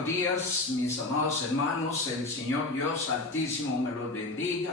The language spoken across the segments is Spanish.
buenos días, mis amados hermanos. El Señor Dios Altísimo me los bendiga.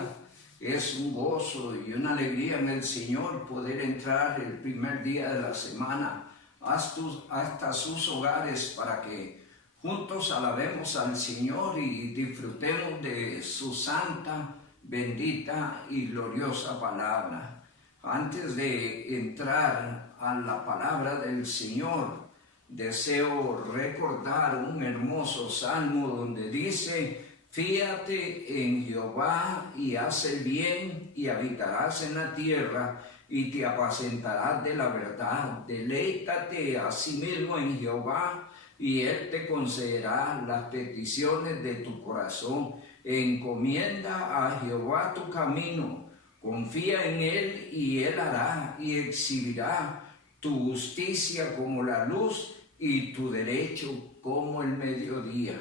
Es un gozo y una alegría en el Señor poder entrar el primer día de la semana hasta sus hogares para que juntos alabemos al Señor y disfrutemos de su santa, bendita y gloriosa palabra. Antes de entrar a la palabra del Señor, deseo recordar un hermoso salmo donde dice: fíate en Jehová y haz el bien, y habitarás en la tierra, y te apacentarás de la verdad. Deleítate a sí mismo en Jehová, y Él te concederá las peticiones de tu corazón. Encomienda a Jehová tu camino, confía en Él, y Él hará y exhibirá tu justicia como la luz y tu derecho como el mediodía.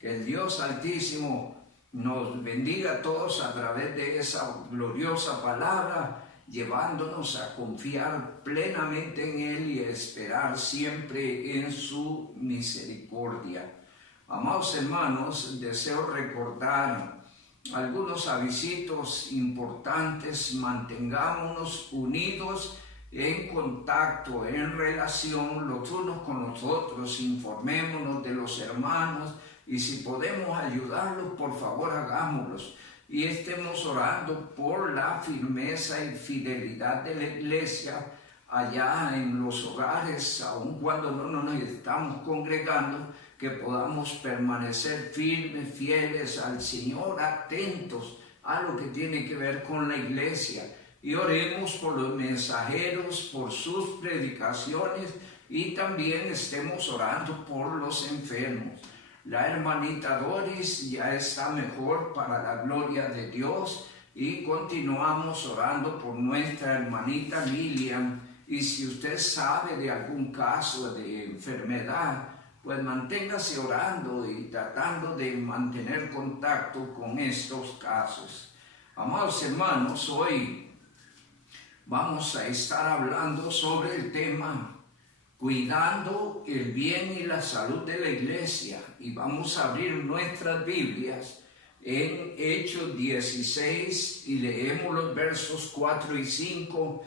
Que el Dios Altísimo nos bendiga a todos a través de esa gloriosa palabra, llevándonos a confiar plenamente en Él y a esperar siempre en su misericordia. Amados hermanos, deseo recordar algunos avisitos importantes. Mantengámonos unidos en contacto, en relación los unos con los otros. Informémonos de los hermanos y si podemos ayudarlos, por favor hagámoslos. Y estemos orando por la firmeza y fidelidad de la iglesia allá en los hogares, aun cuando no nos estamos congregando, que podamos permanecer firmes, fieles al Señor, atentos a lo que tiene que ver con la iglesia. Y oremos por los mensajeros, por sus predicaciones, y también estemos orando por los enfermos. La hermanita Doris ya está mejor, para la gloria de Dios, y continuamos orando por nuestra hermanita Lilian. Y si usted sabe de algún caso de enfermedad, pues manténgase orando y tratando de mantener contacto con estos casos. Amados hermanos, hoy vamos a estar hablando sobre el tema cuidando el bien y la salud de la iglesia, y vamos a abrir nuestras Biblias en Hechos 16 y leemos los versos 4 y 5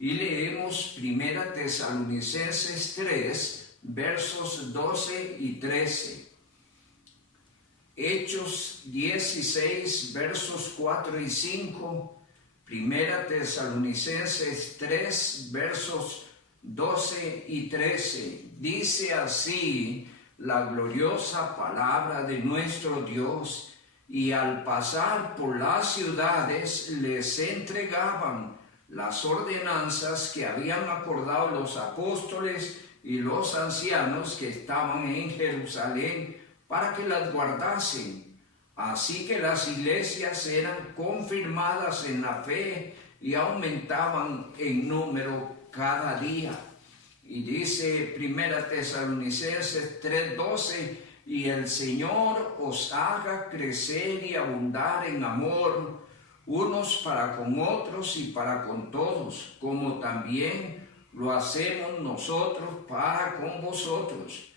y leemos 1 Tesalonicenses 3 versos 12 y 13. Hechos 16 versos 4 y 5, 1 Tesalonicenses 3 versos 12 y 13. Dice así la gloriosa palabra de nuestro Dios: y al pasar por las ciudades les entregaban las ordenanzas que habían acordado los apóstoles y los ancianos que estaban en Jerusalén, para que las guardasen. Así que las iglesias eran confirmadas en la fe y aumentaban en número cada día. Y dice 1 Tesalonicenses 3:12: y el Señor os haga crecer y abundar en amor, unos para con otros y para con todos, como también lo hacemos nosotros para con vosotros,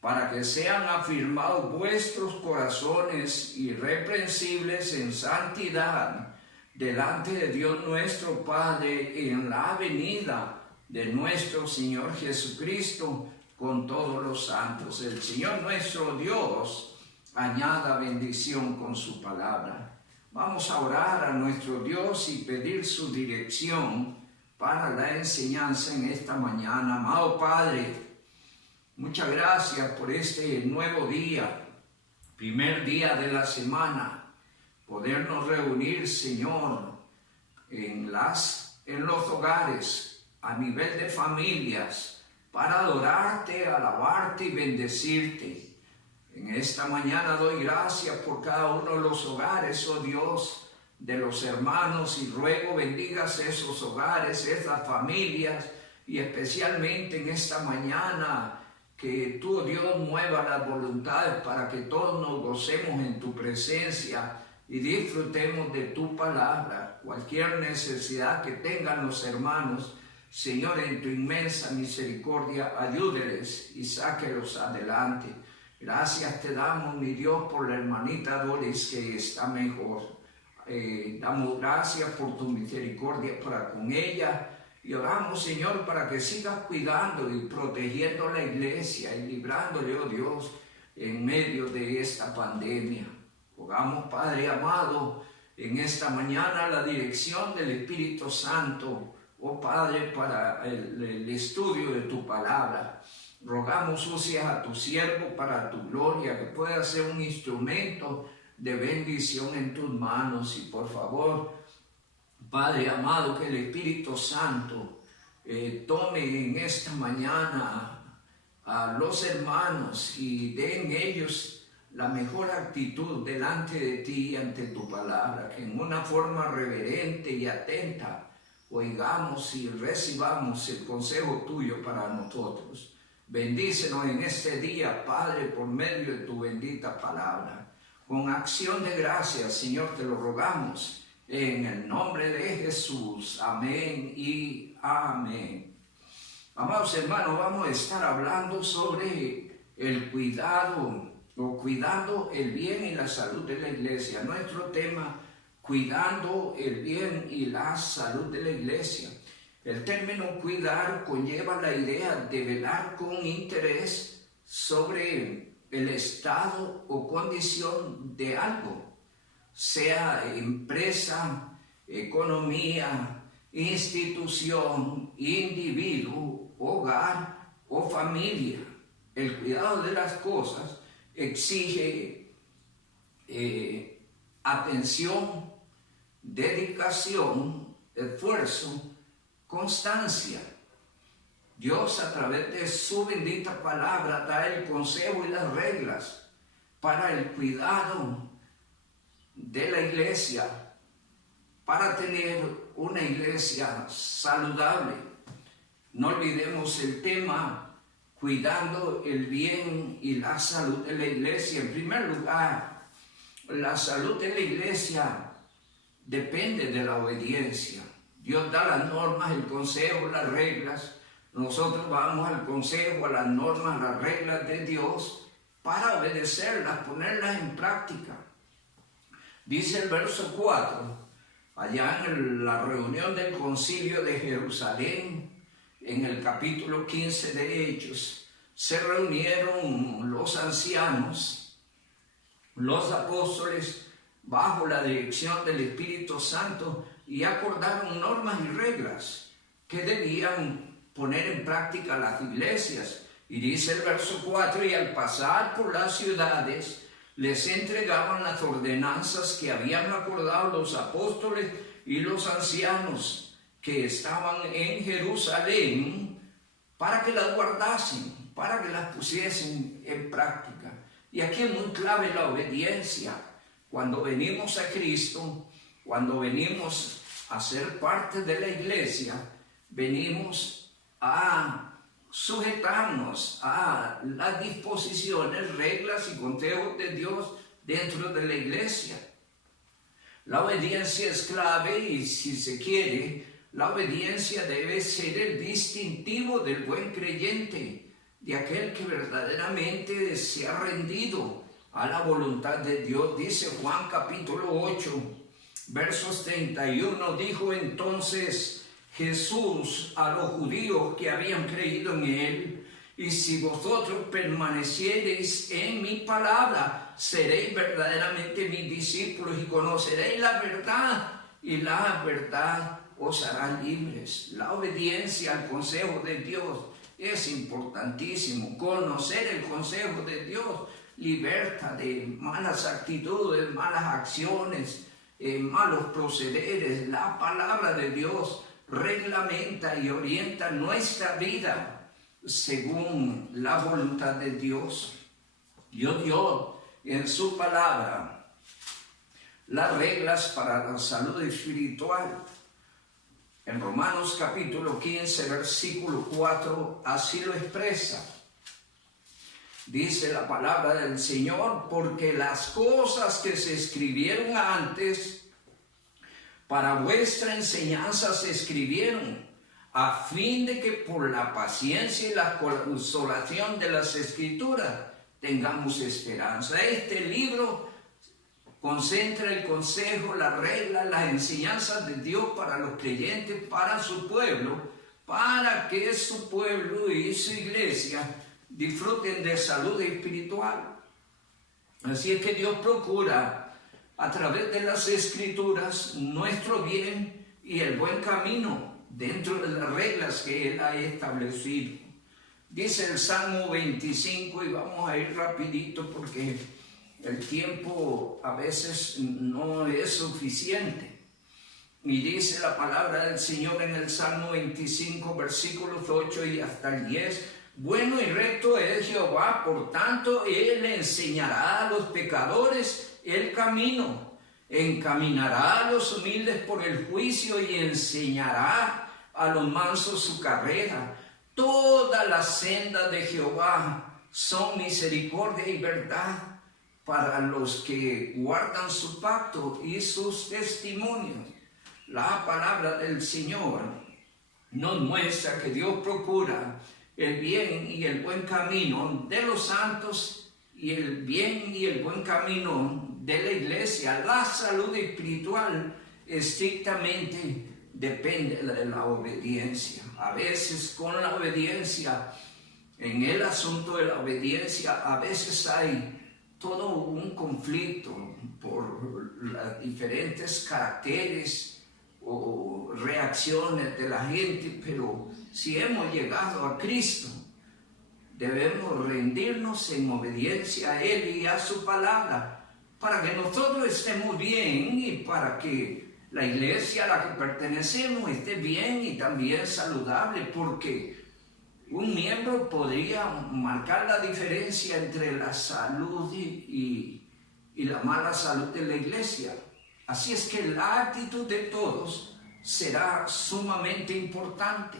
para que sean afirmados vuestros corazones irreprensibles en santidad delante de Dios nuestro Padre en la venida de nuestro Señor Jesucristo con todos los santos. El Señor nuestro Dios añada bendición con su palabra. Vamos a orar a nuestro Dios y pedir su dirección para la enseñanza en esta mañana. Amado Padre, muchas gracias por este nuevo día, primer día de la semana, podernos reunir, Señor, en los hogares, a nivel de familias, para adorarte, alabarte y bendecirte. En esta mañana doy gracias por cada uno de los hogares, oh Dios, de los hermanos, y ruego bendigas esos hogares, esas familias, y especialmente en esta mañana que tú, oh Dios, mueva las voluntades para que todos nos gocemos en tu presencia y disfrutemos de tu palabra. Cualquier necesidad que tengan los hermanos, Señor, en tu inmensa misericordia, ayúdeles y sáquelos adelante. Gracias te damos, mi Dios, por la hermanita Doris que está mejor. Damos gracias por tu misericordia para con ella. Y oramos, Señor, para que sigas cuidando y protegiendo la iglesia y librándole, oh Dios, en medio de esta pandemia. Rogamos, Padre amado, en esta mañana la dirección del Espíritu Santo, oh Padre, para el estudio de tu palabra. Rogamos, uses a tu siervo para tu gloria, que pueda ser un instrumento de bendición en tus manos. Y por favor, Padre amado, que el Espíritu Santo tome en esta mañana a los hermanos y dé en ellos la mejor actitud delante de ti y ante tu palabra, que en una forma reverente y atenta oigamos y recibamos el consejo tuyo para nosotros. Bendícenos en este día, Padre, por medio de tu bendita palabra. Con acción de gracias, Señor, te lo rogamos. En el nombre de Jesús, amén y amén. Amados hermanos, vamos a estar hablando sobre el cuidado o cuidando el bien y la salud de la iglesia. Nuestro tema, cuidando el bien y la salud de la iglesia. El término cuidar conlleva la idea de velar con interés sobre el estado o condición de algo, sea empresa, economía, institución, individuo, hogar o familia. El cuidado de las cosas exige atención, dedicación, esfuerzo, constancia. Dios, a través de su bendita palabra, da el consejo y las reglas para el cuidado de la iglesia, para tener una iglesia saludable. No olvidemos el tema, cuidando el bien y la salud de la iglesia. En primer lugar, la salud de la iglesia depende de la obediencia. Dios da las normas, el consejo, las reglas. Nosotros vamos al consejo, a las normas, las reglas de Dios para obedecerlas, ponerlas en práctica. Dice el verso 4, allá en la reunión del concilio de Jerusalén, en el capítulo 15 de Hechos, se reunieron los ancianos, los apóstoles, bajo la dirección del Espíritu Santo, y acordaron normas y reglas que debían poner en práctica las iglesias. Y dice el verso 4, y al pasar por las ciudades, les entregaban las ordenanzas que habían acordado los apóstoles y los ancianos que estaban en Jerusalén, para que las guardasen, para que las pusiesen en práctica. Y aquí es muy clave la obediencia. Cuando venimos a Cristo, cuando venimos a ser parte de la iglesia, venimos a sujetarnos a las disposiciones, reglas y consejos de Dios dentro de la iglesia. La obediencia es clave y, si se quiere, la obediencia debe ser el distintivo del buen creyente, de aquel que verdaderamente se ha rendido a la voluntad de Dios. Dice Juan capítulo 8, versos 31, dijo entonces Jesús a los judíos que habían creído en él: y si vosotros permaneciereis en mi palabra, seréis verdaderamente mis discípulos y conoceréis la verdad, y la verdad os hará libres. La obediencia al consejo de Dios es importantísimo. Conocer el consejo de Dios liberta de malas actitudes, malas acciones, malos procederes. La palabra de Dios reglamenta y orienta nuestra vida según la voluntad de Dios. Dios dio en su palabra las reglas para la salud espiritual. En Romanos capítulo 15, versículo 4, así lo expresa. Dice la palabra del Señor: porque las cosas que se escribieron antes para vuestra enseñanza se escribieron, a fin de que por la paciencia y la consolación de las Escrituras tengamos esperanza. Este libro concentra el consejo, las reglas, las enseñanzas de Dios para los creyentes, para su pueblo, para que su pueblo y su iglesia disfruten de salud espiritual. Así es que Dios procura a través de las Escrituras nuestro bien y el buen camino dentro de las reglas que Él ha establecido. Dice el Salmo 25, y vamos a ir rapidito porque el tiempo a veces no es suficiente. Y dice la palabra del Señor en el Salmo 25, versículos 8 y hasta el 10. Bueno y recto es Jehová, por tanto Él enseñará a los pecadores el camino, encaminará a los humildes por el juicio y enseñará a los mansos su carrera. Todas las sendas de Jehová son misericordia y verdad para los que guardan su pacto y sus testimonios. La palabra del Señor nos muestra que Dios procura el bien y el buen camino de los santos y el bien y el buen camino de la iglesia. La salud espiritual estrictamente depende de la obediencia. A veces con la obediencia, en el asunto de la obediencia, a veces hay todo un conflicto por los diferentes caracteres o reacciones de la gente, pero si hemos llegado a Cristo, debemos rendirnos en obediencia a Él y a su palabra, para que nosotros estemos bien y para que la iglesia a la que pertenecemos esté bien y también saludable, porque un miembro podría marcar la diferencia entre la salud y la mala salud de la iglesia. Así es que la actitud de todos será sumamente importante.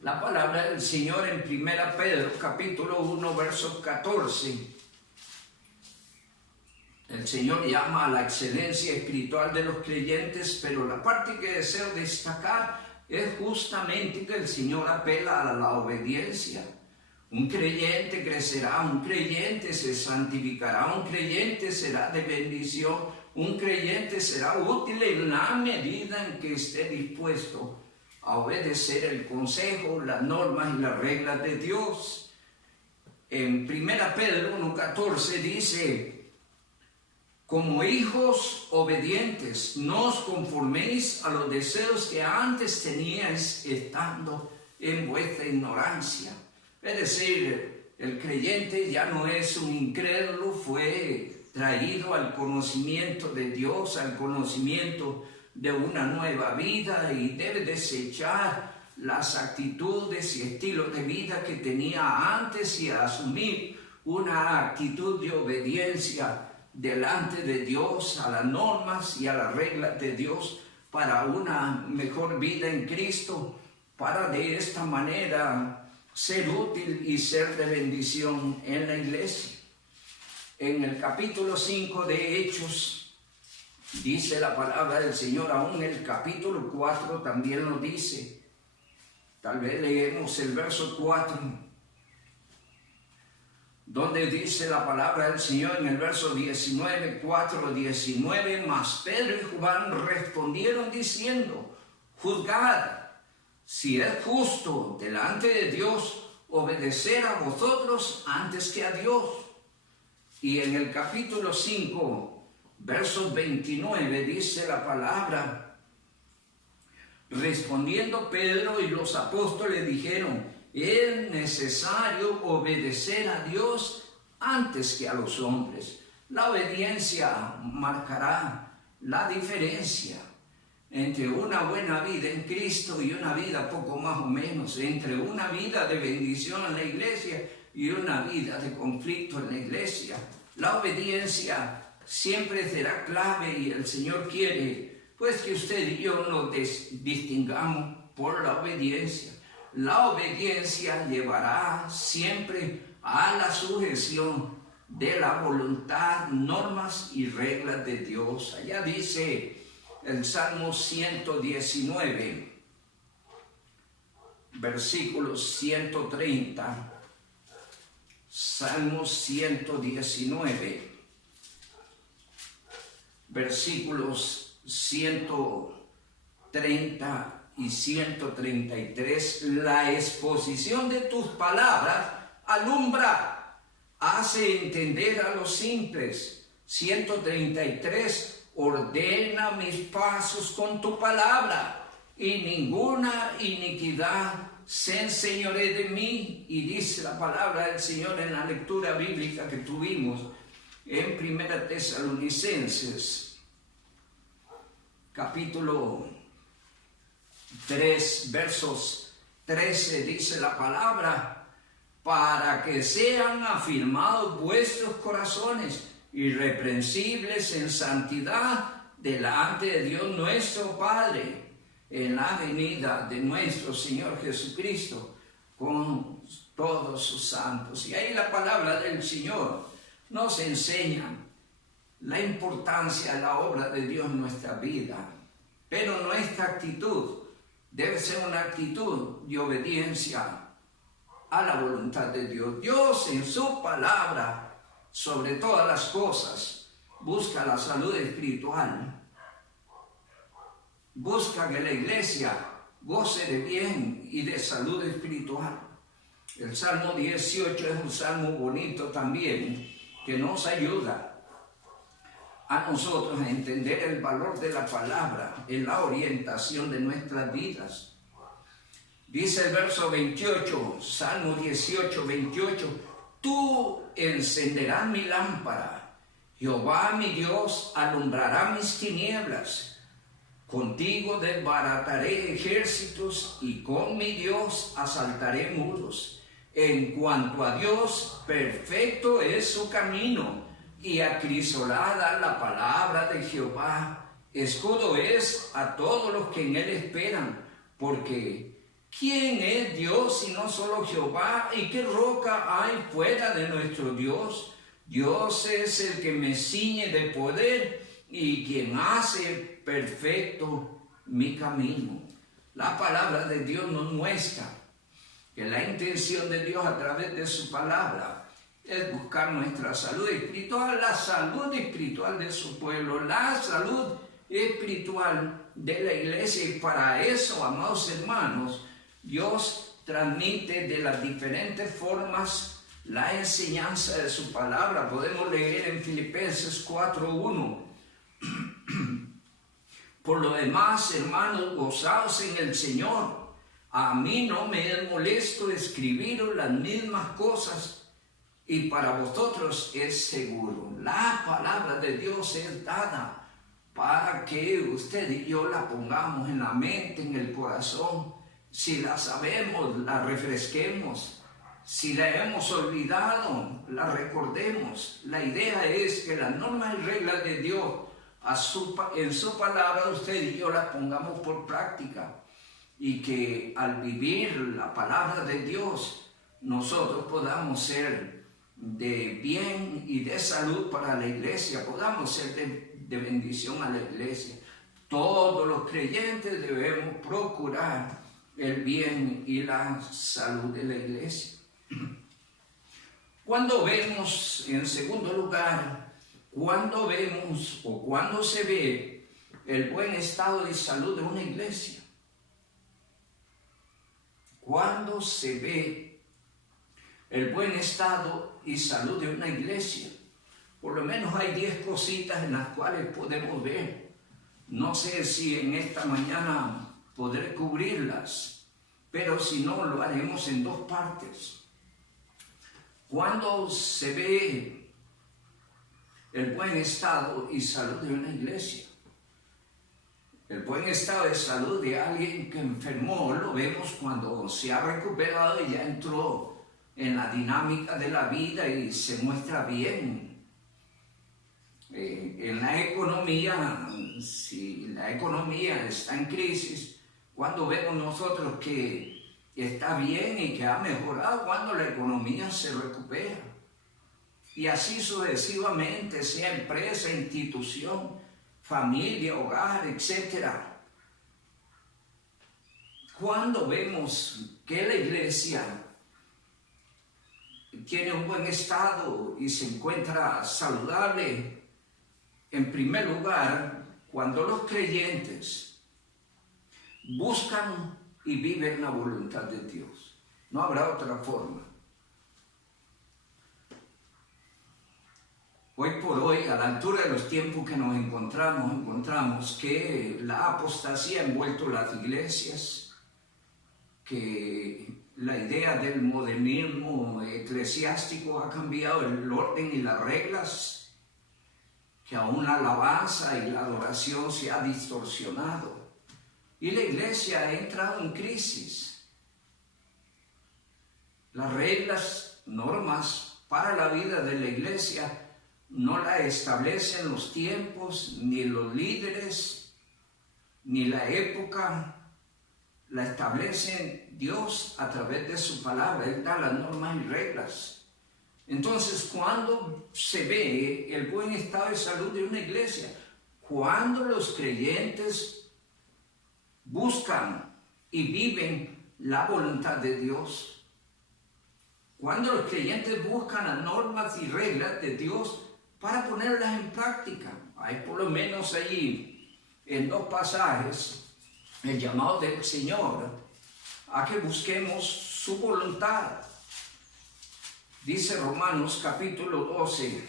La palabra del Señor en 1 Pedro, capítulo 1, verso 14. El Señor llama a la excelencia espiritual de los creyentes, pero la parte que deseo destacar es justamente que el Señor apela a la obediencia. Un creyente crecerá, un creyente se santificará, un creyente será de bendición, un creyente será útil en la medida en que esté dispuesto a obedecer el consejo, las normas y las reglas de Dios. En 1 Pedro 1:14 dice: como hijos obedientes, no os conforméis a los deseos que antes teníais estando en vuestra ignorancia. Es decir, el creyente ya no es un incrédulo, fue traído al conocimiento de Dios, al conocimiento de una nueva vida, y debe desechar las actitudes y estilos de vida que tenía antes y asumir una actitud de obediencia delante de Dios, a las normas y a las reglas de Dios, para una mejor vida en Cristo, para de esta manera ser útil y ser de bendición en la iglesia. En el capítulo 5 de Hechos dice la palabra del Señor, aún el capítulo 4 también lo dice. Tal vez leemos el verso 4, donde dice la palabra del Señor en el verso 19, 4:19, mas Pedro y Juan respondieron diciendo: juzgad si es justo delante de Dios obedecer a vosotros antes que a Dios. Y en el capítulo 5, verso 29, dice la palabra: respondiendo Pedro y los apóstoles dijeron: es necesario obedecer a Dios antes que a los hombres. La obediencia marcará la diferencia entre una buena vida en Cristo y una vida poco más o menos, entre una vida de bendición en la iglesia y una vida de conflicto en la iglesia. La obediencia siempre será clave, y el Señor quiere pues que usted y yo nos distingamos por la obediencia. La obediencia llevará siempre a la sujeción de la voluntad, normas y reglas de Dios. Allá dice el Salmo 119, versículo 130. Salmo 119, versículos 130 y 133. La exposición de tus palabras alumbra, hace entender a los simples. 133. Ordena mis pasos con tu palabra, y ninguna iniquidad se enseñoree de mí. Y dice la palabra del Señor en la lectura bíblica que tuvimos en 1 Tesalonicenses, capítulo 3, versos 13, dice la palabra: para que sean afirmados vuestros corazones, irreprensibles en santidad delante de Dios nuestro Padre, en la venida de nuestro Señor Jesucristo con todos sus santos. Y ahí la palabra del Señor nos enseña la importancia de la obra de Dios en nuestra vida, pero nuestra actitud debe ser una actitud de obediencia a la voluntad de Dios. Dios en su palabra, sobre todas las cosas, busca la salud espiritual, busca que la iglesia goce de bien y de salud espiritual. El Salmo 18 es un salmo bonito también, que nos ayuda a nosotros a entender el valor de la palabra en la orientación de nuestras vidas. Dice el verso 28, Salmo 18, 28, tú encenderás mi lámpara, Jehová mi Dios alumbrará mis tinieblas. Contigo desbarataré ejércitos y con mi Dios asaltaré muros. En cuanto a Dios, perfecto es su camino, y acrisolada la palabra de Jehová. Escudo es a todos los que en él esperan, porque ¿quién es Dios sino solo Jehová? ¿Y qué roca hay fuera de nuestro Dios? Dios es el que me ciñe de poder y quien hace perfecto mi camino. La palabra de Dios nos muestra que la intención de Dios a través de su palabra es buscar nuestra salud espiritual, la salud espiritual de su pueblo, la salud espiritual de la iglesia. Y para eso, amados hermanos, Dios transmite de las diferentes formas la enseñanza de su palabra. Podemos leer en Filipenses 4:1. Por lo demás, hermanos, gozaos en el Señor. A mí no me es molesto escribiros las mismas cosas, y para vosotros es seguro. La palabra de Dios es dada para que usted y yo la pongamos en la mente, en el corazón. Si la sabemos, la refresquemos. Si la hemos olvidado, la recordemos. La idea es que las normas y reglas de Dios en su palabra usted y yo las pongamos por práctica, y que al vivir la palabra de Dios nosotros podamos ser de bien y de salud para la iglesia, podamos ser de bendición a la iglesia. Todos los creyentes debemos procurar el bien y la salud de la iglesia. Cuando vemos, en segundo lugar, cuando vemos o cuando se ve el buen estado de salud de una iglesia, cuando se ve el buen estado y salud de una iglesia, por lo menos hay 10 cositas en las cuales podemos ver. No sé si en esta mañana podré cubrirlas, pero si no, lo haremos en 2 partes. Cuando se ve el buen estado y salud de una iglesia, el buen estado de salud de alguien que enfermó, lo vemos cuando se ha recuperado y ya entró en la dinámica de la vida y se muestra bien. En la economía, si la economía está en crisis, cuando vemos nosotros que está bien y que ha mejorado, cuando la economía se recupera. Y así sucesivamente, sea empresa, institución, familia, hogar, etc. Cuando vemos que la iglesia tiene un buen estado y se encuentra saludable, en primer lugar, cuando los creyentes buscan y viven la voluntad de Dios. No habrá otra forma. Hoy por hoy, a la altura de los tiempos que nos encontramos que la apostasía ha envuelto las iglesias, que la idea del modernismo eclesiástico ha cambiado el orden y las reglas, que aún la alabanza y la adoración se ha distorsionado. Y la iglesia ha entrado en crisis. Las reglas, normas para la vida de la iglesia no la establecen los tiempos, ni los líderes, ni la época. La establece Dios a través de su palabra. Él da las normas y reglas. Entonces, ¿cuándo se ve el buen estado de salud de una iglesia? Cuando los creyentes buscan y viven la voluntad de Dios. Cuando los creyentes buscan las normas y reglas de Dios para ponerlas en práctica. Hay por lo menos allí en 2 pasajes el llamado del Señor a que busquemos su voluntad. Dice Romanos capítulo 12,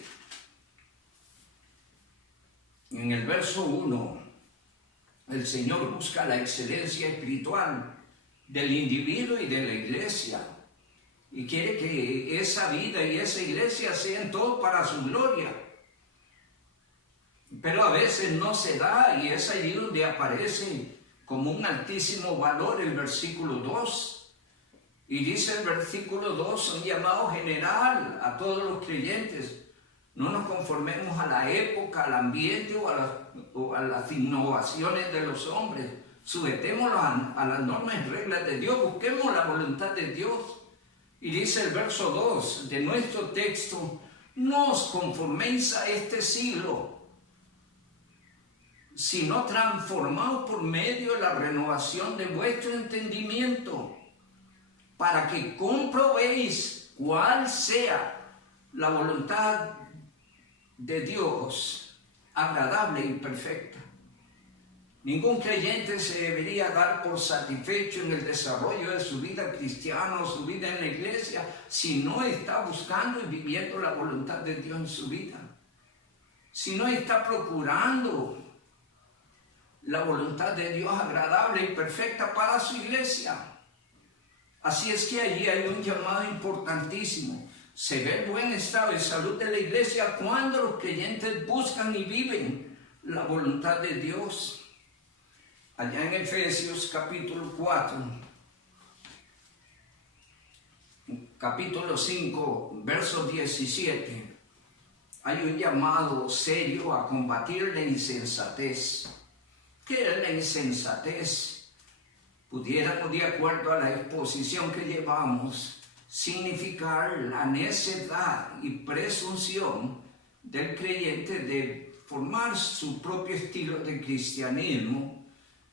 en el verso 1, el Señor busca la excelencia espiritual del individuo y de la iglesia, y quiere que esa vida y esa iglesia sean todo para su gloria. Pero a veces no se da, y es allí donde aparece como un altísimo valor el versículo 2. Y dice el versículo 2, un llamado general a todos los creyentes. No nos conformemos a la época, al ambiente o a las innovaciones de los hombres. Sujetémonos a las normas y reglas de Dios. Busquemos la voluntad de Dios. Y dice el verso 2 de nuestro texto, no os conforméis a este siglo, sino transformaos por medio de la renovación de vuestro entendimiento, para que comprobéis cuál sea la voluntad de Dios, agradable y perfecta. Ningún creyente se debería dar por satisfecho en el desarrollo de su vida cristiana o su vida en la iglesia si no está buscando y viviendo la voluntad de Dios en su vida. Si no está procurando la voluntad de Dios agradable y perfecta para su iglesia. Así es que allí hay un llamado importantísimo. Se ve el buen estado de salud de la iglesia cuando los creyentes buscan y viven la voluntad de Dios. Allá en Efesios capítulo 4, capítulo 5, verso 17, hay un llamado serio a combatir la insensatez. ¿Qué es la insensatez? Pudiéramos, de acuerdo a la exposición que llevamos, significar la necedad y presunción del creyente de formar su propio estilo de cristianismo,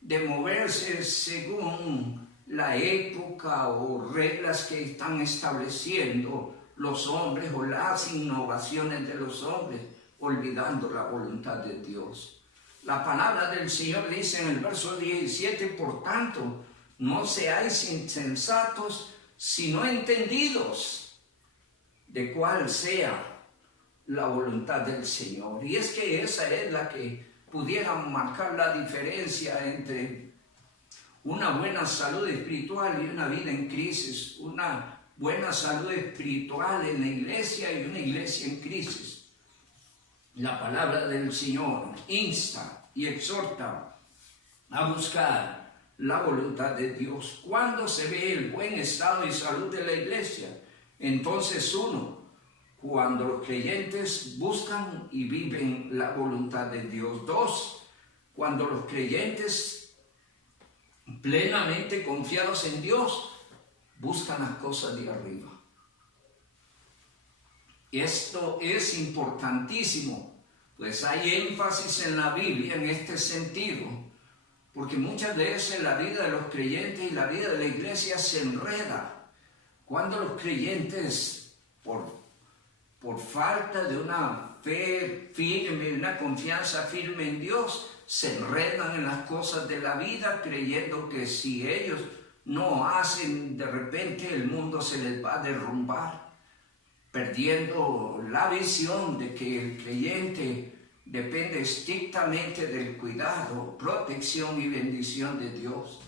de moverse según la época o reglas que están estableciendo los hombres o las innovaciones de los hombres, olvidando la voluntad de Dios. La palabra del Señor dice en el verso 17, por tanto, no seáis insensatos, sino entendidos de cuál sea la voluntad del Señor. Y es que esa es la que pudiera marcar la diferencia entre una buena salud espiritual y una vida en crisis, una buena salud espiritual en la iglesia y una iglesia en crisis. La palabra del Señor insta y exhorta a buscar la voluntad de Dios. Cuando se ve el buen estado y salud de la iglesia, entonces cuando los creyentes buscan y viven la voluntad de Dios. 2, cuando los creyentes plenamente confiados en Dios buscan las cosas de arriba. Esto es importantísimo, pues hay énfasis en la Biblia en este sentido, porque muchas veces la vida de los creyentes y la vida de la iglesia se enreda cuando los creyentes por falta de una fe firme, una confianza firme en Dios, se enredan en las cosas de la vida creyendo que si ellos no hacen, de repente el mundo se les va a derrumbar, perdiendo la visión de que el creyente depende estrictamente del cuidado, protección y bendición de Dios.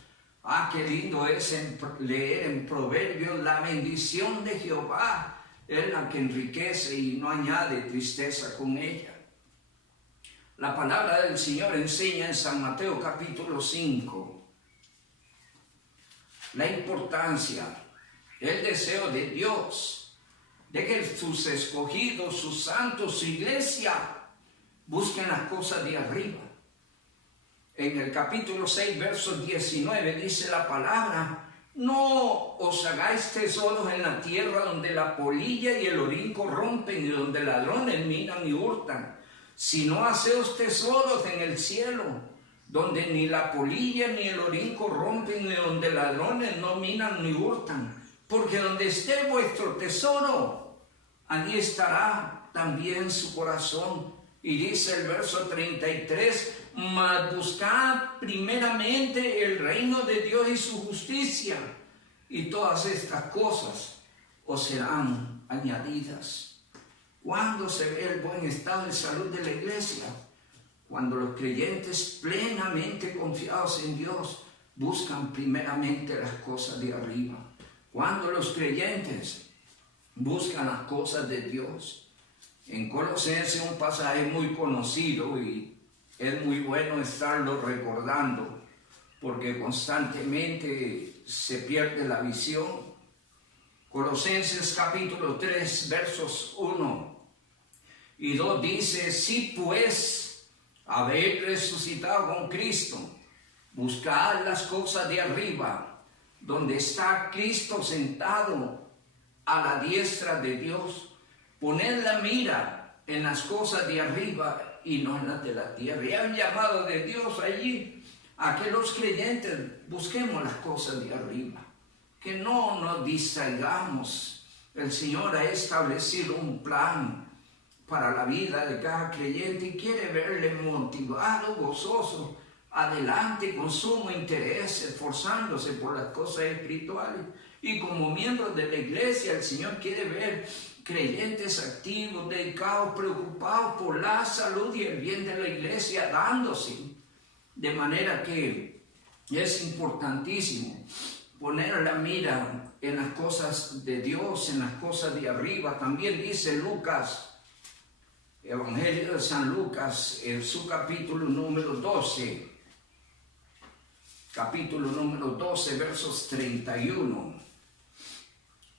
Qué lindo es leer en Proverbios: la bendición de Jehová es la que enriquece y no añade tristeza con ella. La palabra del Señor enseña en San Mateo capítulo 5 la importancia, el deseo de Dios de que sus escogidos, sus santos, su iglesia busquen las cosas de arriba. En el capítulo 6, verso 19 dice la palabra: no os hagáis tesoros en la tierra donde la polilla y el orín corrompen y donde ladrones minan y hurtan, sino haceos tesoros en el cielo, donde ni la polilla ni el orín corrompen y donde ladrones no minan ni hurtan, porque donde esté vuestro tesoro, allí estará también su corazón. Y dice el verso 33: mas buscad primeramente el reino de Dios y su justicia, y todas estas cosas os serán añadidas. ¿Cuándo se ve el buen estado de salud de la iglesia? Cuando los creyentes plenamente confiados en Dios buscan primeramente las cosas de arriba. Cuando los creyentes buscan las cosas de Dios. En Colosenses, un pasaje muy conocido, y es muy bueno estarlo recordando porque constantemente se pierde la visión. Colosenses capítulo 3, versos 1 y 2 dice: si pues habéis resucitado con Cristo, buscad las cosas de arriba, donde está Cristo sentado a la diestra de Dios. Poned la mira en las cosas de arriba y no en las de la tierra. Y hay un llamado de Dios allí a que los creyentes busquemos las cosas de arriba, que no nos distraigamos. El Señor ha establecido un plan para la vida de cada creyente y quiere verle motivado, gozoso, adelante, con sumo interés, esforzándose por las cosas espirituales. Y como miembros de la iglesia, el Señor quiere ver creyentes activos, dedicados, preocupados por la salud y el bien de la iglesia, dándose. De manera que es importantísimo poner la mira en las cosas de Dios, en las cosas de arriba. También dice Lucas, Evangelio de San Lucas, en su capítulo número 12, versos 31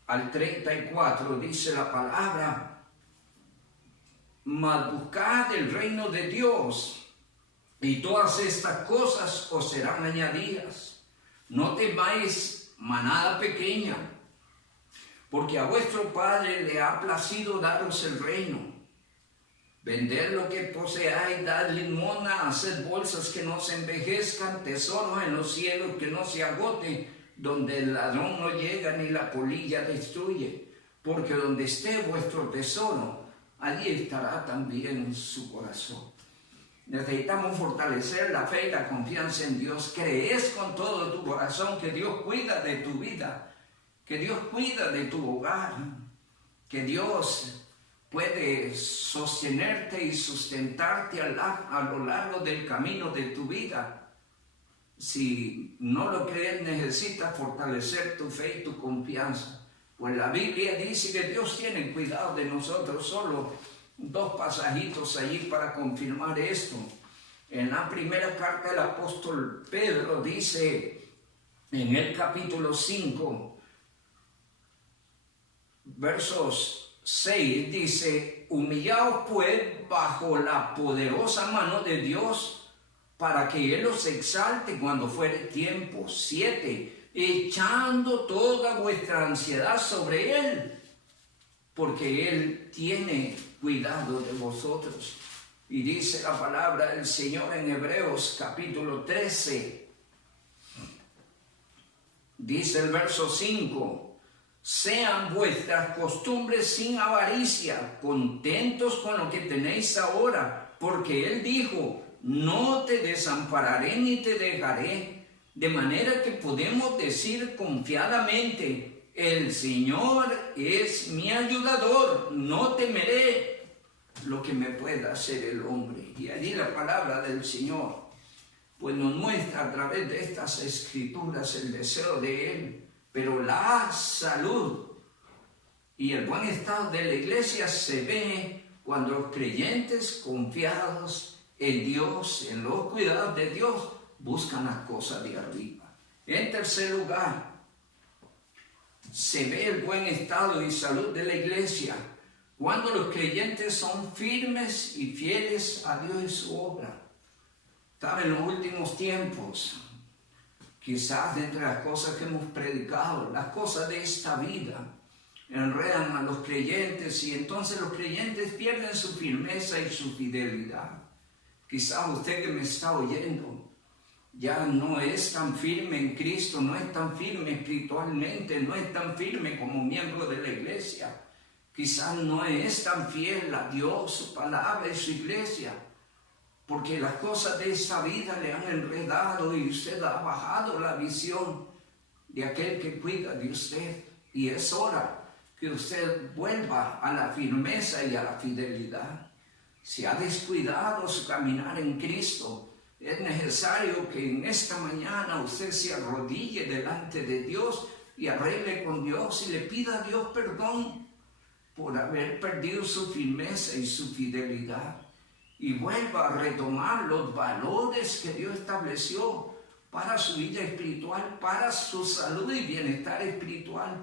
al 34, dice la palabra: mas buscad el reino de Dios, y todas estas cosas os serán añadidas. No temáis, manada pequeña, porque a vuestro Padre le ha placido daros el reino. Vended lo que poseáis, dad limosna, haced bolsas que no se envejezcan, tesoros en los cielos que no se agoten, donde el ladrón no llega ni la polilla destruye. Porque donde esté vuestro tesoro, allí estará también su corazón. Necesitamos fortalecer la fe y la confianza en Dios. Crees con todo tu corazón que Dios cuida de tu vida, que Dios cuida de tu hogar, que Dios puede sostenerte y sustentarte a lo largo del camino de tu vida. Si no lo crees, necesitas fortalecer tu fe y tu confianza. Pues la Biblia dice que Dios tiene cuidado de nosotros. Solo dos pasajitos allí para confirmar esto. En la primera carta del apóstol Pedro dice, en el capítulo 5, versos 6, dice: humillaos pues bajo la poderosa mano de Dios, para que Él os exalte cuando fuere tiempo. 7, echando toda vuestra ansiedad sobre Él, porque Él tiene cuidado de vosotros. Y dice la palabra del Señor en Hebreos capítulo 13, dice el verso 5: sean vuestras costumbres sin avaricia, contentos con lo que tenéis ahora, porque Él dijo, no te desampararé ni te dejaré, de manera que podemos decir confiadamente, el Señor es mi ayudador, no temeré lo que me pueda hacer el hombre. Y allí la palabra del Señor pues nos muestra a través de estas escrituras el deseo de Él, pero la salud y el buen estado de la iglesia se ve cuando los creyentes confiados en Dios, en los cuidados de Dios, buscan las cosas de arriba. En tercer lugar, se ve el buen estado y salud de la iglesia cuando los creyentes son firmes y fieles a Dios y su obra. ¿Saben? En los últimos tiempos, quizás entre las cosas que hemos predicado, las cosas de esta vida enredan a los creyentes y entonces los creyentes pierden su firmeza y su fidelidad. Quizás usted que me está oyendo ya no es tan firme en Cristo, no es tan firme espiritualmente, no es tan firme como miembro de la iglesia. Quizás no es tan fiel a Dios, su palabra y su iglesia, porque las cosas de esta vida le han enredado y usted ha bajado la visión de aquel que cuida de usted. Y es hora que usted vuelva a la firmeza y a la fidelidad. Si ha descuidado su caminar en Cristo, es necesario que en esta mañana usted se arrodille delante de Dios y arregle con Dios y le pida a Dios perdón por haber perdido su firmeza y su fidelidad. Y vuelva a retomar los valores que Dios estableció para su vida espiritual, para su salud y bienestar espiritual.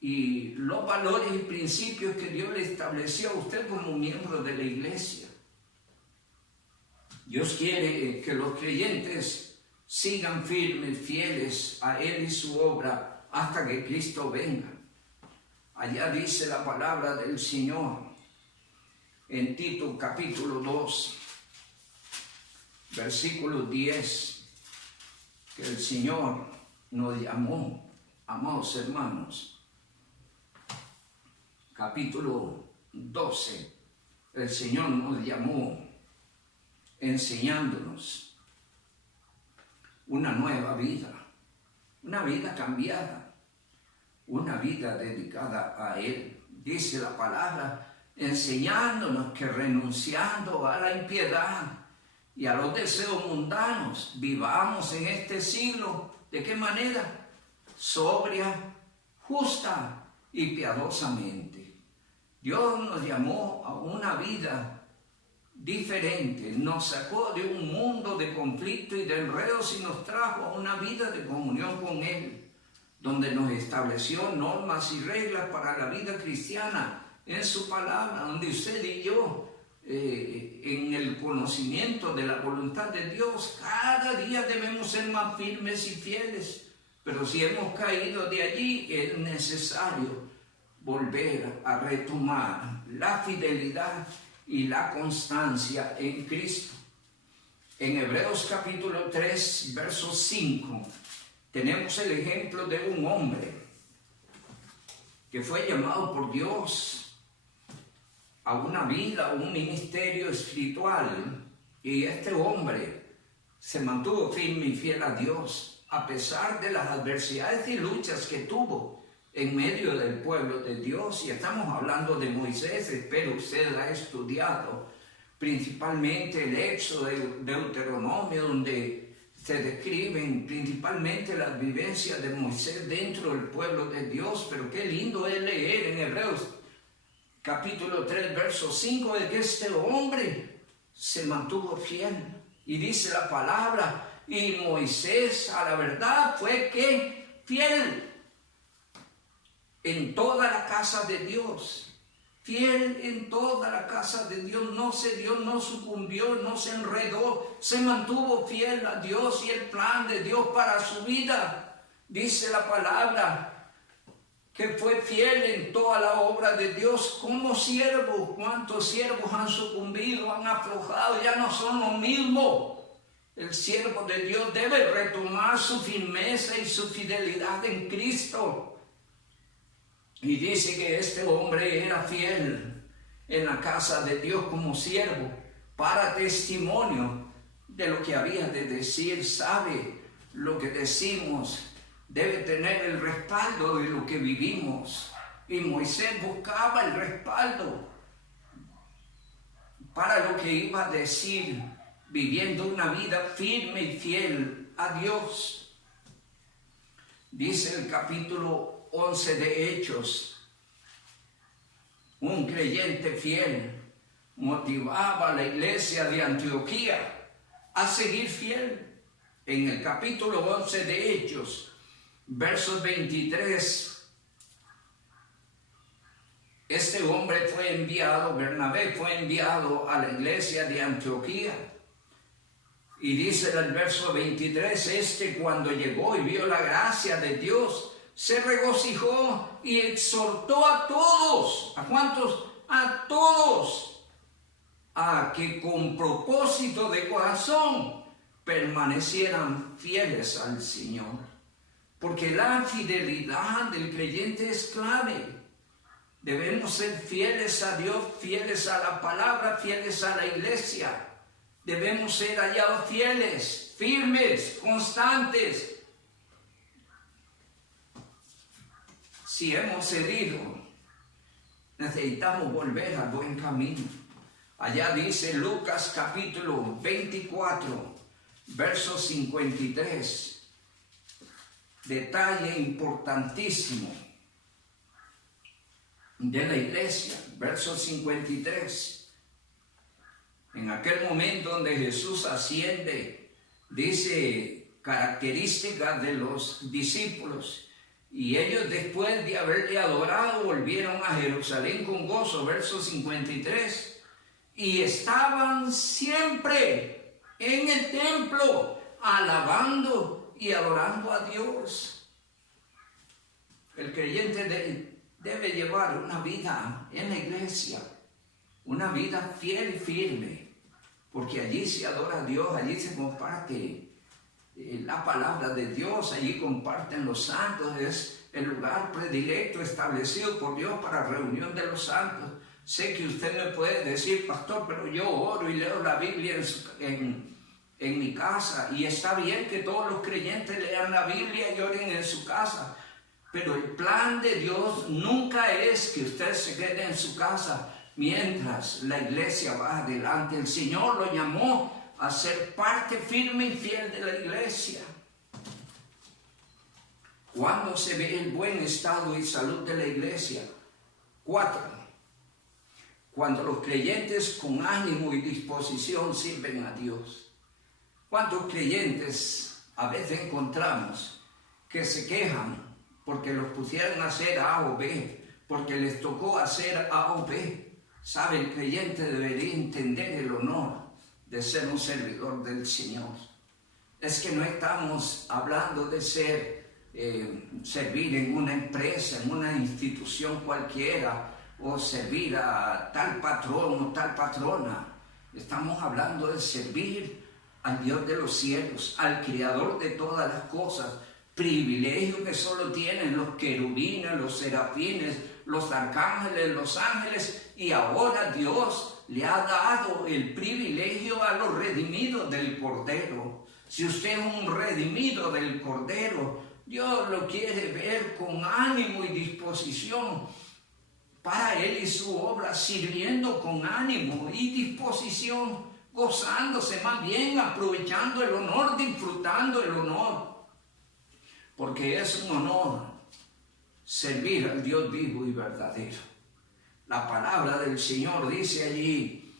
Y los valores y principios que Dios le estableció a usted como miembro de la iglesia. Dios quiere que los creyentes sigan firmes, fieles a Él y su obra hasta que Cristo venga. Allá dice la palabra del Señor en Tito capítulo 2, versículo 10, que el Señor nos llamó, amados hermanos. Capítulo 12, el Señor nos llamó enseñándonos una nueva vida, una vida cambiada, una vida dedicada a Él. Dice la palabra, enseñándonos que renunciando a la impiedad y a los deseos mundanos, vivamos en este siglo, ¿de qué manera? Sobria, justa y piadosamente. Dios nos llamó a una vida diferente, nos sacó de un mundo de conflicto y de enredos y nos trajo a una vida de comunión con Él, donde nos estableció normas y reglas para la vida cristiana en su palabra, donde usted y yo, en el conocimiento de la voluntad de Dios, cada día debemos ser más firmes y fieles. Pero si hemos caído de allí, es necesario volver a retomar la fidelidad y la constancia en Cristo. En Hebreos capítulo 3, verso 5, tenemos el ejemplo de un hombre que fue llamado por Dios a una vida, a un ministerio espiritual, y este hombre se mantuvo firme y fiel a Dios a pesar de las adversidades y luchas que tuvo en medio del pueblo de Dios. Y estamos hablando de Moisés, espero usted ha estudiado principalmente el Éxodo, Deuteronomio, donde se describen principalmente las vivencias de Moisés dentro del pueblo de Dios. Pero qué lindo es leer en Hebreos capítulo 3, verso 5, de que este hombre se mantuvo fiel. Y dice la palabra, y Moisés a la verdad fue que fiel en toda la casa de Dios. Fiel en toda la casa de Dios, no cedió, no sucumbió, no se enredó, se mantuvo fiel a Dios y el plan de Dios para su vida. Dice la palabra que fue fiel en toda la obra de Dios como siervo. ¿Cuántos siervos han sucumbido, han aflojado, ya no son lo mismo? El siervo de Dios debe retomar su firmeza y su fidelidad en Cristo. Y dice que este hombre era fiel en la casa de Dios como siervo, para testimonio de lo que había de decir. Sabe, lo que decimos debe tener el respaldo de lo que vivimos. Y Moisés buscaba el respaldo para lo que iba a decir, viviendo una vida firme y fiel a Dios. Dice el capítulo 11 de Hechos, un creyente fiel motivaba a la iglesia de Antioquía a seguir fiel. En el capítulo 11 de Hechos, versos 23, este hombre fue enviado, Bernabé fue enviado a la iglesia de Antioquía. Y dice en el verso 23, cuando llegó y vio la gracia de Dios, se regocijó y exhortó a todos. ¿A cuántos? A todos. A que con propósito de corazón permanecieran fieles al Señor. Porque la fidelidad del creyente es clave. Debemos ser fieles a Dios, fieles a la palabra, fieles a la iglesia. Debemos ser hallados fieles, firmes, constantes. Si hemos cedido, necesitamos volver al buen camino. Allá dice Lucas capítulo 24, verso 53. Detalle importantísimo de la iglesia, verso 53. En aquel momento donde Jesús asciende, dice características de los discípulos. Y ellos, después de haberle adorado, volvieron a Jerusalén con gozo, verso 53. Y estaban siempre en el templo, alabando y adorando a Dios. El creyente debe llevar una vida en la iglesia, una vida fiel y firme, porque allí se adora a Dios, allí se comparte la palabra de Dios, allí comparten los santos, es el lugar predilecto establecido por Dios para reunión de los santos. Sé que usted me puede decir, pastor, pero yo oro y leo la Biblia en mi casa, y está bien que todos los creyentes lean la Biblia y oren en su casa, pero el plan de Dios nunca es que usted se quede en su casa mientras la iglesia va adelante. El Señor lo llamó a ser parte firme y fiel de la iglesia. ¿Cuándo se ve el buen estado y salud de la iglesia? 4. Cuando los creyentes con ánimo y disposición sirven a Dios. ¿Cuántos creyentes a veces encontramos que se quejan porque los pusieron a hacer A o B, porque les tocó hacer A o B? ¿Sabe? El creyente debería entender el honor de ser un servidor del Señor. Es que no estamos hablando de servir en una empresa, en una institución cualquiera, o servir a tal patrón o tal patrona. Estamos hablando de servir al Dios de los cielos, al Creador de todas las cosas, privilegio que solo tienen los querubines, los serafines, los arcángeles, los ángeles, y ahora Dios le ha dado el privilegio a los redimidos del Cordero. Si usted es un redimido del Cordero, Dios lo quiere ver con ánimo y disposición para Él y su obra, sirviendo con ánimo y disposición, gozándose, más bien aprovechando el honor, disfrutando el honor, porque es un honor servir al Dios vivo y verdadero. La palabra del Señor dice allí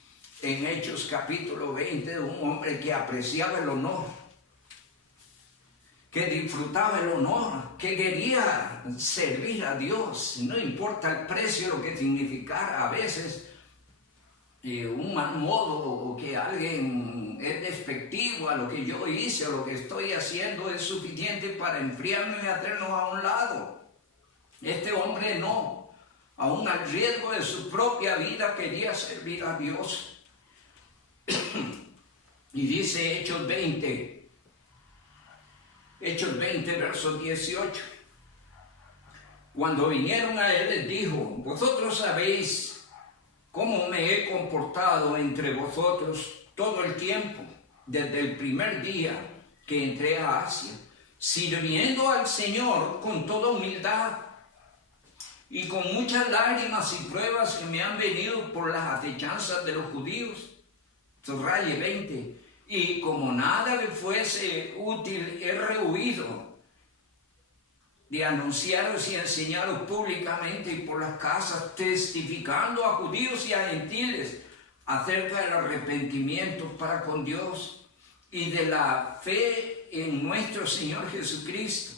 en Hechos capítulo 20 de un hombre que apreciaba el honor, que disfrutaba el honor, que quería servir a Dios, no importa el precio, lo que significara a veces un mal modo, o que alguien es despectivo a lo que yo hice o lo que estoy haciendo, es suficiente para enfriarnos y hacernos a un lado. Este hombre no, aún al riesgo de su propia vida, quería servir a Dios. Y dice Hechos 20, verso 18. Cuando vinieron a él, les dijo: vosotros sabéis cómo me he comportado entre vosotros todo el tiempo, desde el primer día que entré a Asia, sirviendo al Señor con toda humildad y con muchas lágrimas y pruebas que me han venido por las acechanzas de los judíos. Subraye 20. Y como nada le fuese útil, he rehuido de anunciaros y enseñaros públicamente y por las casas, testificando a judíos y a gentiles acerca del arrepentimiento para con Dios y de la fe en nuestro Señor Jesucristo.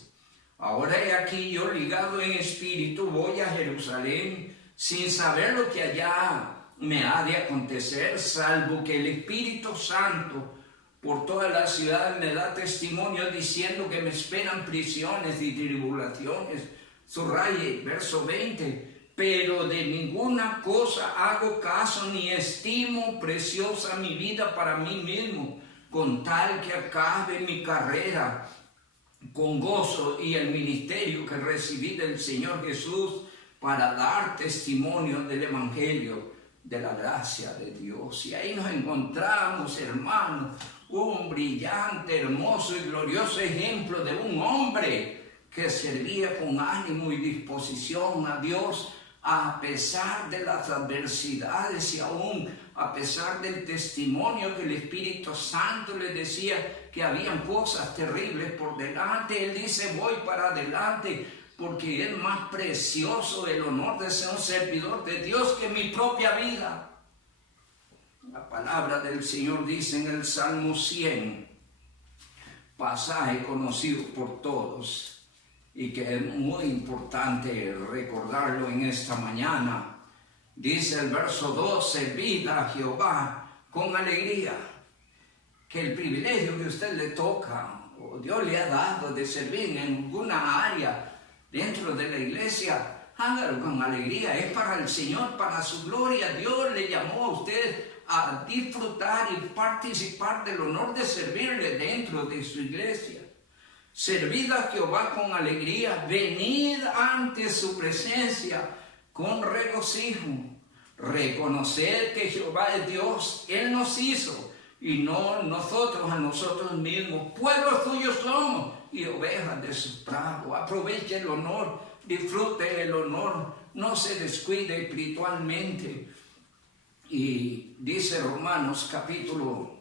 Ahora he aquí yo, ligado en espíritu, voy a Jerusalén sin saber lo que allá me ha de acontecer, salvo que el Espíritu Santo por toda la ciudad me da testimonio diciendo que me esperan prisiones y tribulaciones. Subraye, verso 20. Pero de ninguna cosa hago caso ni estimo preciosa mi vida para mí mismo, con tal que acabe mi carrera con gozo y el ministerio que recibí del Señor Jesús para dar testimonio del Evangelio de la gracia de Dios. Y ahí nos encontramos, hermanos, un brillante, hermoso y glorioso ejemplo de un hombre que servía con ánimo y disposición a Dios a pesar de las adversidades y aún a pesar del testimonio que el Espíritu Santo le decía que habían cosas terribles por delante. Él dice: voy para adelante porque es más precioso el honor de ser un servidor de Dios que mi propia vida. La palabra del Señor dice en el Salmo 100, pasaje conocido por todos y que es muy importante recordarlo en esta mañana. Dice el verso 2: servid a Jehová con alegría. Que el privilegio que a usted le toca o Dios le ha dado de servir en alguna área dentro de la iglesia, hágalo con alegría. Es para el Señor, para su gloria. Dios le llamó a usted a disfrutar y participar del honor de servirle dentro de su iglesia. Servid a Jehová con alegría, venid ante su presencia con regocijo. Reconoced que Jehová es Dios, Él nos hizo y no nosotros a nosotros mismos. Pueblos suyos somos y ovejas de su prado. Aproveche el honor, disfrute el honor, no se descuide espiritualmente. Y dice Romanos capítulo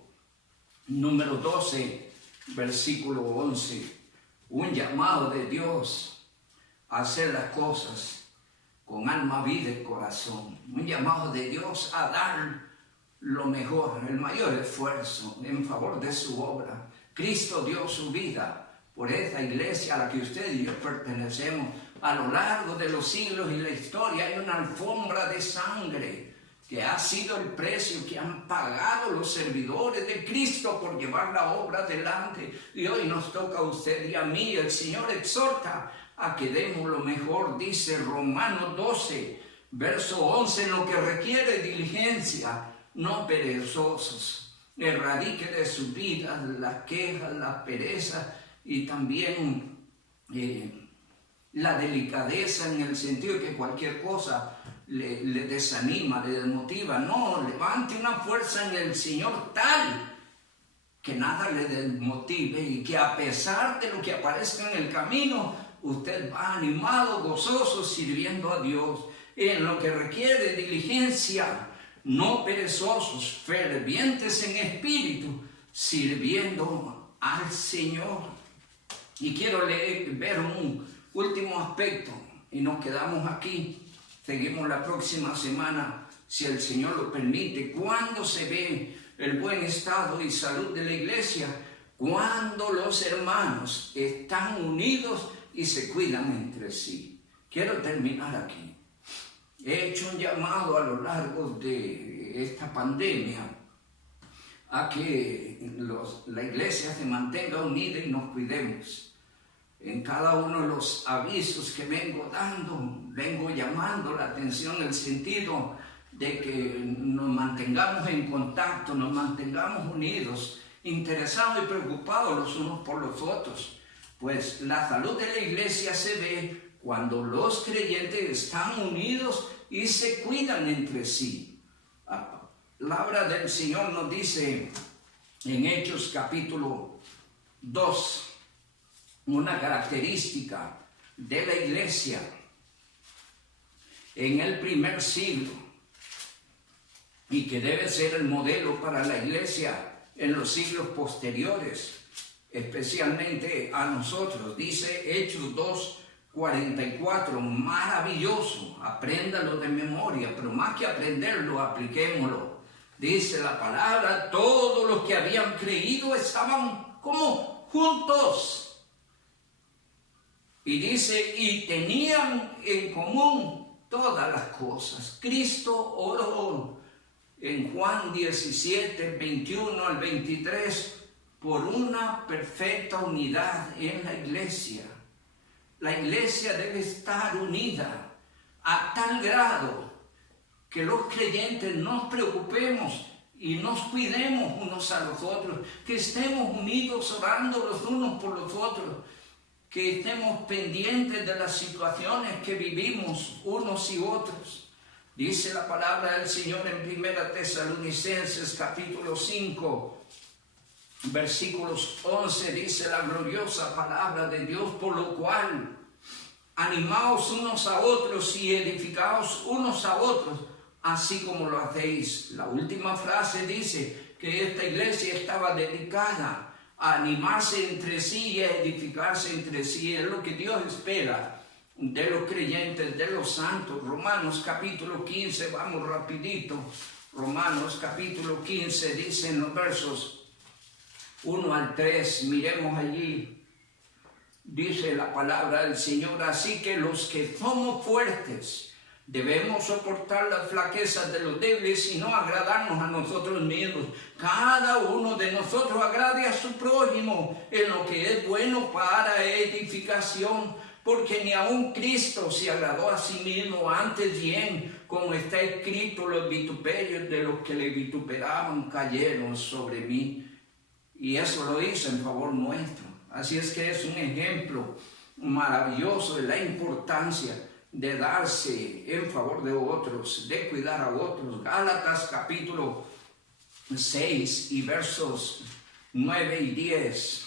número 12, versículo 11, un llamado de Dios a hacer las cosas con alma, vida y corazón. Un llamado de Dios a dar lo mejor, el mayor esfuerzo en favor de su obra. Cristo dio su vida por esta iglesia a la que usted y yo pertenecemos. A lo largo de los siglos y la historia hay una alfombra de sangre que ha sido el precio que han pagado los servidores de Cristo por llevar la obra adelante. Y hoy nos toca a usted y a mí. El Señor exhorta a que demos lo mejor, dice Romanos 12, verso 11, en lo que requiere diligencia, no perezosos. Erradique de su vida las quejas, las perezas y también la delicadeza, en el sentido de que cualquier cosa le desanima, le desmotiva. No, levante una fuerza en el Señor tal que nada le desmotive y que a pesar de lo que aparezca en el camino, usted va animado, gozoso, sirviendo a Dios. En lo que requiere diligencia, no perezosos, fervientes en espíritu, sirviendo al Señor. Y quiero ver un último aspecto y nos quedamos aquí. Seguimos la próxima semana, si el Señor lo permite. ¿Cuándo se ve el buen estado y salud de la iglesia? Cuando los hermanos están unidos y se cuidan entre sí. Quiero terminar aquí. He hecho un llamado a lo largo de esta pandemia a que la iglesia se mantenga unida y nos cuidemos. En cada uno de los avisos que vengo dando, vengo llamando la atención en el sentido de que nos mantengamos en contacto, nos mantengamos unidos, interesados y preocupados los unos por los otros. Pues la salud de la iglesia se ve cuando los creyentes están unidos y se cuidan entre sí. La palabra del Señor nos dice en Hechos capítulo 2, una característica de la iglesia en el primer siglo y que debe ser el modelo para la iglesia en los siglos posteriores, especialmente a nosotros. Dice Hechos 2:44, maravilloso, apréndalo de memoria, pero más que aprenderlo, apliquémoslo. Dice la palabra, todos los que habían creído estaban como juntos. Y dice, y tenían en común todas las cosas. Cristo oró en Juan 17, 21 al 23, por una perfecta unidad en la iglesia. La iglesia debe estar unida a tal grado que los creyentes nos preocupemos y nos cuidemos unos a los otros, que estemos unidos orando los unos por los otros, que estemos pendientes de las situaciones que vivimos unos y otros. Dice la palabra del Señor en 1 Tesalonicenses capítulo 5, versículos 11, dice la gloriosa palabra de Dios, por lo cual animaos unos a otros y edificaos unos a otros, así como lo hacéis. La última frase dice que esta iglesia estaba dedicada a animarse entre sí y a edificarse entre sí. Es lo que Dios espera de los creyentes, de los santos. Romanos capítulo 15, vamos rapidito. Romanos capítulo 15 dice en los versos 1 al 3, miremos allí. Dice la palabra del Señor, así que los que somos fuertes debemos soportar las flaquezas de los débiles y no agradarnos a nosotros mismos. Cada uno de nosotros agrade a su prójimo en lo que es bueno para edificación, porque ni aun Cristo se agradó a sí mismo, antes bien, como está escrito, los vituperios de los que le vituperaban cayeron sobre mí. Y eso lo hizo en favor nuestro. Así es que es un ejemplo maravilloso de la importancia de darse en favor de otros, de cuidar a otros. Gálatas capítulo 6 y versos 9 y 10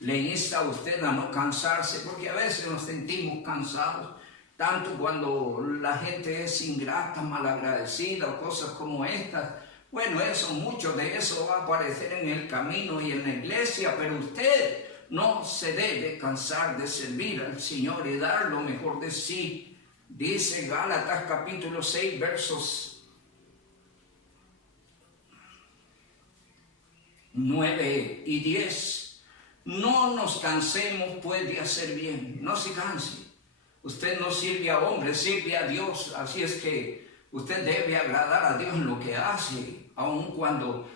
le insta a usted a no cansarse, porque a veces nos sentimos cansados, tanto cuando la gente es ingrata, malagradecida o cosas como estas. Bueno, mucho de eso va a aparecer en el camino y en la iglesia, pero usted no se debe cansar de servir al Señor y dar lo mejor de sí. Dice Gálatas capítulo 6 versos 9 y 10. No nos cansemos pues de hacer bien. No se canse. Usted no sirve a hombres, sirve a Dios. Así es que usted debe agradar a Dios en lo que hace, aun cuando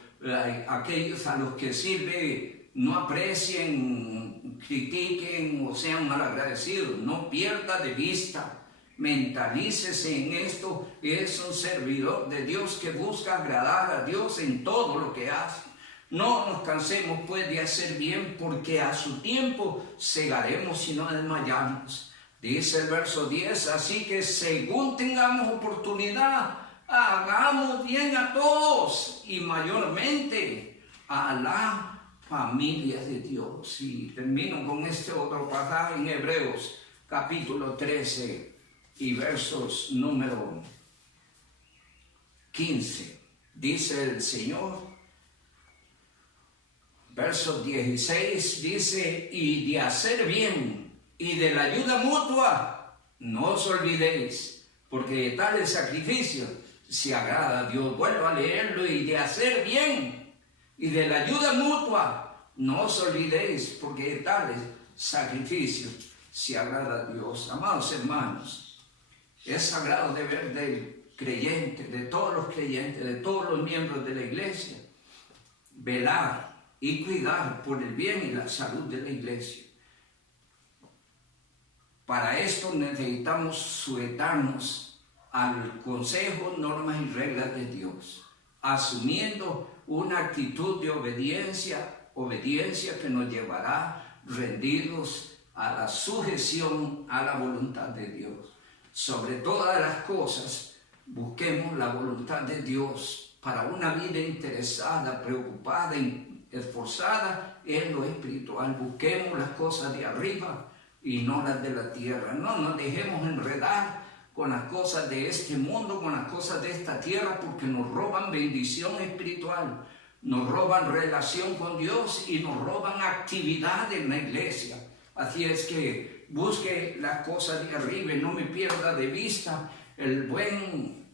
aquellos a los que sirve no aprecien, critiquen o sean malagradecidos. No pierda de vista, mentalícese en esto. Es un servidor de Dios que busca agradar a Dios en todo lo que hace. No nos cansemos pues de hacer bien, porque a su tiempo segaremos y no desmayamos. Dice el verso 10, así que según tengamos oportunidad, hagamos bien a todos y mayormente a la familia de Dios. Y termino con este otro pasaje en Hebreos capítulo 13 y versos número 15. Dice el Señor, verso 16, dice, y de hacer bien y de la ayuda mutua, no os olvidéis, porque de tales sacrificios se agrada a Dios. Vuelvo a leerlo, y de hacer bien y de la ayuda mutua, no os olvidéis, porque de tales sacrificios se agrada a Dios. Amados hermanos, es sagrado deber del creyente, de todos los creyentes, de todos los miembros de la iglesia, velar y cuidar por el bien y la salud de la iglesia. Para esto necesitamos sujetarnos al consejo, normas y reglas de Dios, asumiendo una actitud de obediencia que nos llevará rendidos a la sujeción a la voluntad de Dios. Sobre todas las cosas, busquemos la voluntad de Dios para una vida interesada, preocupada, esforzada en lo espiritual. Busquemos las cosas de arriba y no las de la tierra. No nos dejemos enredar con las cosas de este mundo, con las cosas de esta tierra, porque nos roban bendición espiritual, nos roban relación con Dios y nos roban actividad en la iglesia. Así es que busque las cosas de arriba y no me pierda de vista. El buen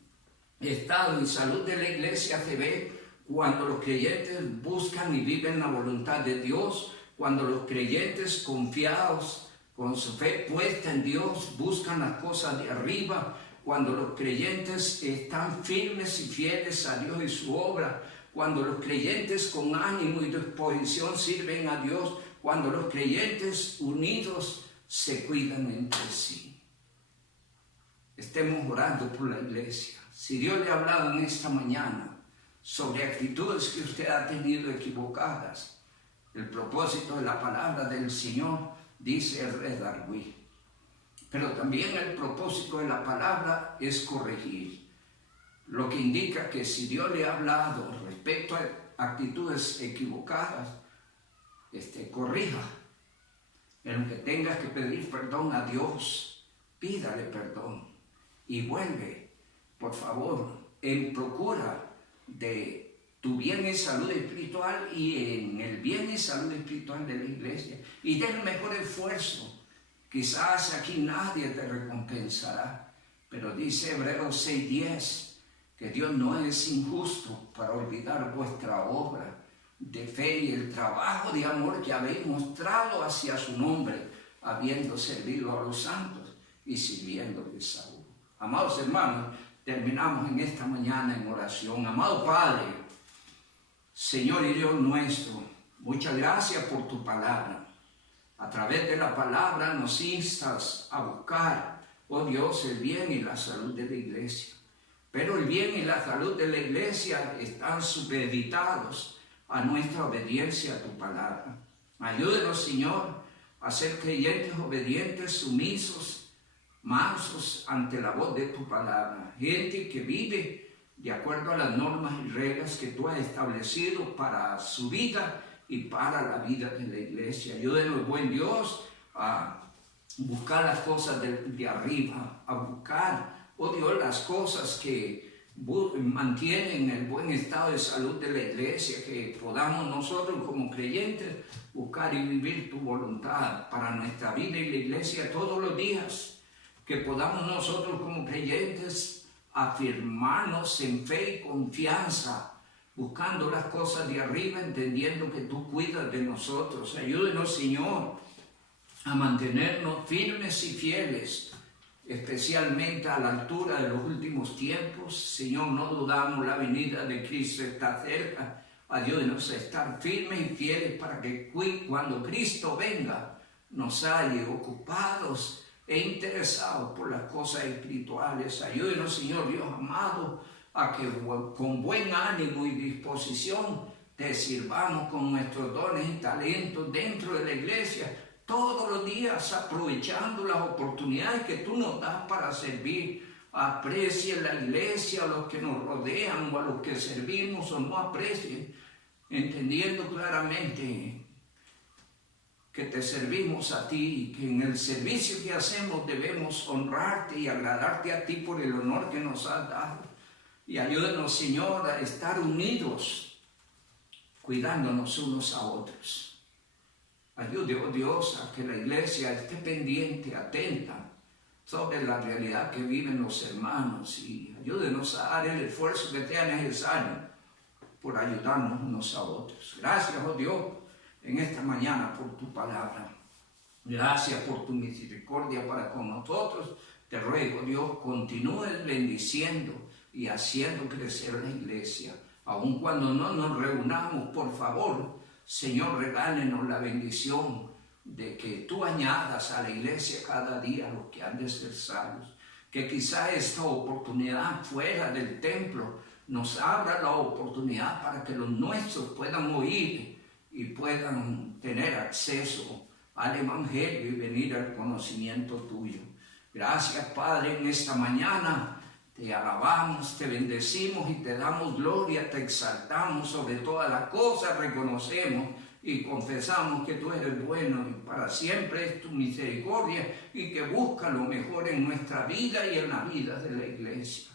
estado y salud de la iglesia se ve cuando los creyentes buscan y viven la voluntad de Dios, cuando los creyentes confiados, con su fe puesta en Dios, buscan las cosas de arriba, cuando los creyentes están firmes y fieles a Dios y su obra, cuando los creyentes con ánimo y disposición sirven a Dios, cuando los creyentes unidos se cuidan entre sí. Estemos orando por la iglesia. Si Dios le ha hablado en esta mañana sobre actitudes que usted ha tenido equivocadas, el propósito de la palabra del Señor, dice el rey Darwin. Pero también el propósito de la palabra es corregir. Lo que indica que si Dios le ha hablado respecto a actitudes equivocadas, corrija. En lo que tengas que pedir perdón a Dios, pídale perdón y vuelve, por favor, en procura de tu bien y salud espiritual y en el bien y salud espiritual de la iglesia. Y den el mejor esfuerzo. Quizás aquí nadie te recompensará, pero dice Hebreos 6:10 que Dios no es injusto para olvidar vuestra obra de fe y el trabajo de amor que habéis mostrado hacia su nombre, habiendo servido a los santos y sirviéndoles a uno. Amados hermanos, terminamos en esta mañana en oración. Amado Padre, Señor y Dios nuestro, muchas gracias por tu palabra. A través de la palabra nos instas a buscar, oh Dios, el bien y la salud de la iglesia. Pero el bien y la salud de la iglesia están supeditados a nuestra obediencia a tu palabra. Ayúdenos, Señor, a ser creyentes obedientes, sumisos, mansos ante la voz de tu palabra. Gente que vive de acuerdo a las normas y reglas que tú has establecido para su vida y para la vida de la iglesia. Ayúdenos, buen Dios, a buscar las cosas de arriba, a buscar, oh Dios, las cosas que mantienen el buen estado de salud de la iglesia, que podamos nosotros como creyentes buscar y vivir tu voluntad para nuestra vida y la iglesia todos los días, que podamos nosotros como creyentes afirmarnos en fe y confianza, buscando las cosas de arriba, entendiendo que tú cuidas de nosotros. Ayúdenos, Señor, a mantenernos firmes y fieles, especialmente a la altura de los últimos tiempos. Señor, no dudamos, la venida de Cristo está cerca. Ayúdenos a estar firmes y fieles para que cuando Cristo venga nos halle ocupados e interesados por las cosas espirituales. Ayúdenos, Señor Dios amado, a que con buen ánimo y disposición te sirvamos con nuestros dones y talentos dentro de la iglesia, todos los días aprovechando las oportunidades que tú nos das para servir. Aprecie la iglesia, a los que nos rodean o a los que servimos, o no aprecien, entendiendo claramente que te servimos a ti y que en el servicio que hacemos debemos honrarte y agradarte a ti por el honor que nos has dado. Y ayúdanos, Señor, a estar unidos, cuidándonos unos a otros. Ayude, oh Dios, a que la iglesia esté pendiente, atenta sobre la realidad que viven los hermanos, y ayúdenos a dar el esfuerzo que sea necesario por ayudarnos unos a otros. Gracias, oh Dios, en esta mañana por tu palabra. Gracias por tu misericordia para con nosotros. Te ruego, Dios, continúes bendiciendo y haciendo crecer la iglesia. Aun cuando no nos reunamos, por favor, Señor, regálenos la bendición de que tú añadas a la iglesia cada día los que han de ser salvos. Que quizá esta oportunidad fuera del templo nos abra la oportunidad para que los nuestros puedan oír y puedan tener acceso al Evangelio y venir al conocimiento tuyo. Gracias, Padre, en esta mañana. Te alabamos, te bendecimos y te damos gloria, te exaltamos sobre todas las cosas, reconocemos y confesamos que tú eres bueno y para siempre es tu misericordia y que busca lo mejor en nuestra vida y en la vida de la iglesia.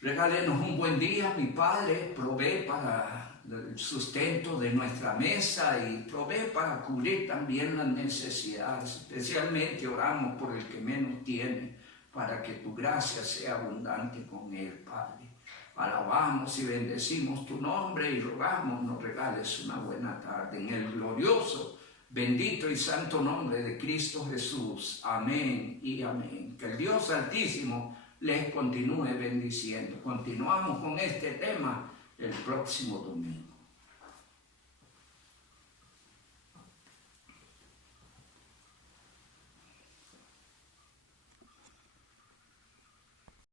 Regálenos un buen día, mi Padre, provee para el sustento de nuestra mesa y provee para cubrir también las necesidades. Especialmente oramos por el que menos tiene, para que tu gracia sea abundante con él, Padre. Alabamos y bendecimos tu nombre y rogamos nos regales una buena tarde en el glorioso, bendito y santo nombre de Cristo Jesús. Amén y amén. Que el Dios Altísimo les continúe bendiciendo. Continuamos con este tema el próximo domingo.